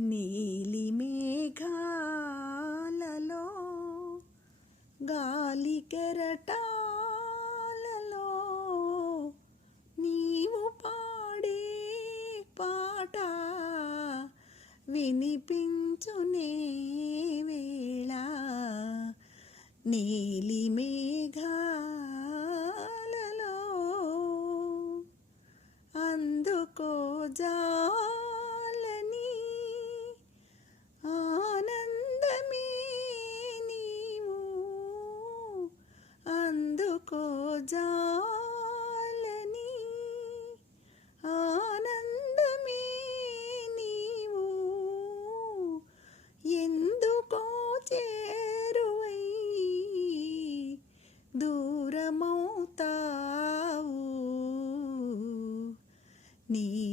నీలి మేఘాలలో గాలి కెరటాలలో నీవు పాడే పాట వినిపించునే వేళ నీలి మేఘాలలో అందుకో జాలని ఆనందమే నీవు అందుకో జాలని ఆనందమే నీవు ఎందుకో చేరువై దూరమవుతావు నీలి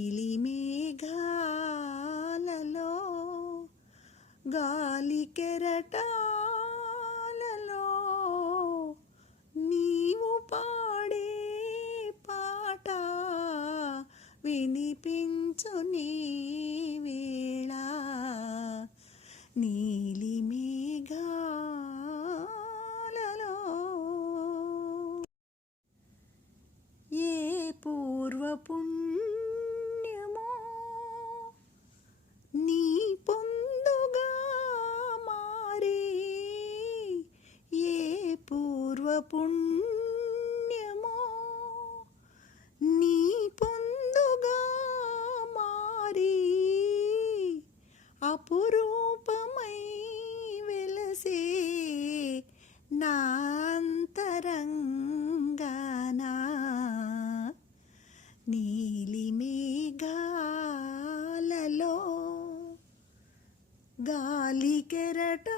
మేఘాలలో గాలి కెరటాలలో నీవు పాడే పాట వినిపించునే వేళ నీలి మేఘాలలో ఏ పూర్వపుణ్యమో నీ పొందుగా మారే ఏ పూర్వపుణ్యమో నీ పొందుగా మారి అపురూపమై వెలసే నా అంతరంగానా నీలి మేఘాలలో గాలి కెరటా